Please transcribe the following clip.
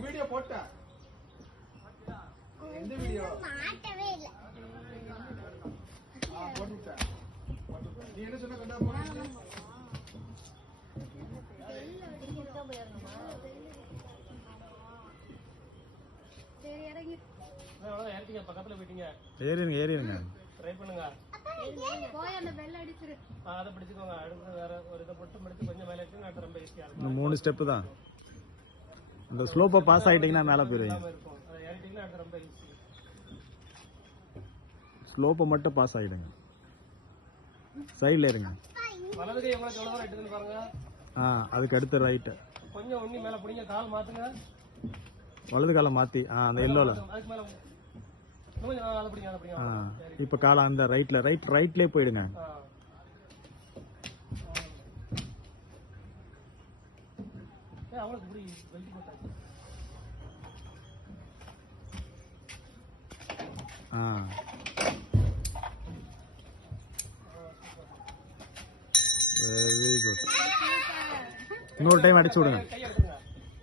video போட்டா எந்த video மாட்டவே இல்ல போட்டுட்டேன் நீ என்ன சொன்ன கண்டா போறீங்க சரி இறங்கி ஏறிங்க பக்கத்துல போய்ட்டீங்க ஏறிங்க ட்ரை பண்ணுங்க போய் அந்த பெல் அடிச்சிரு அத பிடிச்சுக்கோங்க அடுத்து வேற ஒரு இத போட்டு முடிச்சு கொஞ்சம் மேல ஏத்தி நான் ரொம்ப ஈஸியா இருக்கும் 3 ஸ்டெப் தான் இந்த ஸ்லோப்பை பாஸ் ஆயிட்டீங்கன்னா மேல போயிடுவீங்க ஏறிட்டீங்கன்னா அது ரொம்ப ஈஸி ஸ்லோப்பை மட்டும் பாஸ் ஆயிடுங்க சைடுல இருங்க வலது கை உங்களுக்கு எவ்வளவு தூரம் எடுத்துன்னு பாருங்க அதுக்கு அடுத்து ரைட் கொஞ்சம் உன்னி மேல புடிங்க கால் மாத்துங்க வலது காலை மாத்தி அந்த எல்லோல அதுக்கு மேல கொஞ்சம் அத புடிங்க இப்ப காலை அந்த ரைட்லயே போய்டுங்க அவளுக்கு புடி வெல்ட் போட்டாச்சு வெரி குட் இன்னொரு டைம் அடிச்சு விடுங்க